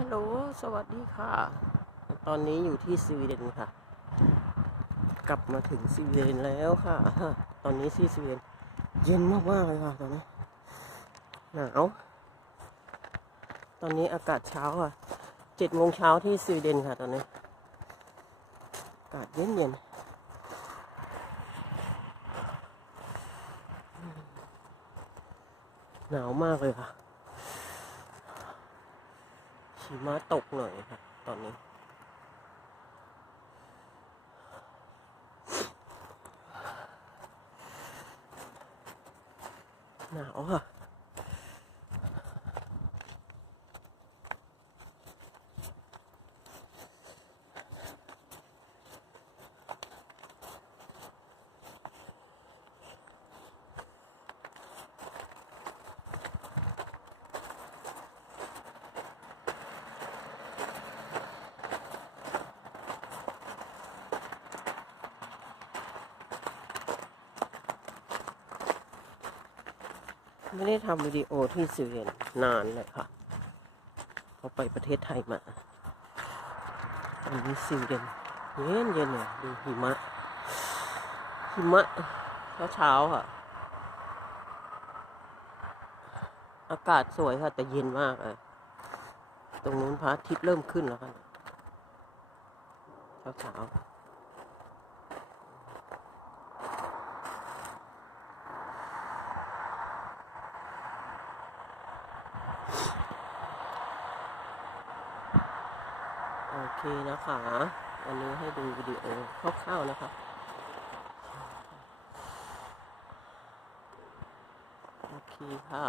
ฮัลโหล สวัสดีค่ะ ตอนนี้อยู่ที่สวีเดนค่ะ กลับมาถึงสวีเดนแล้วค่ะ ตอนนี้ที่สวีเดนเย็นมากๆเลยค่ะตอนนี้ หนาว ตอนนี้อากาศเช้าค่ะ เจ็ดโมงเช้าที่สวีเดนค่ะตอนนี้ อากาศเย็นเย็นหนาวมากเลยค่ะ หิมะตกหน่อยครับตอนนี้ หนาวค่ะ ไม่ได้ทำวิดีโอที่สวีเดนนานเลยค่ะเขาไปประเทศไทยมาตอนนี้สวีเดนเย็นเย็นเลยดูหิมะ หิมะเช้าเช้าค่ะ อากาศสวยค่ะ แต่เย็นมากเลยตรงนู้นพระอาทิตย์เริ่มขึ้นแล้วค่ะเช้าเช้า เคนะคะวันนี้ให้ดูวิดีโอคร่าวๆนะคะโอเคค่ะ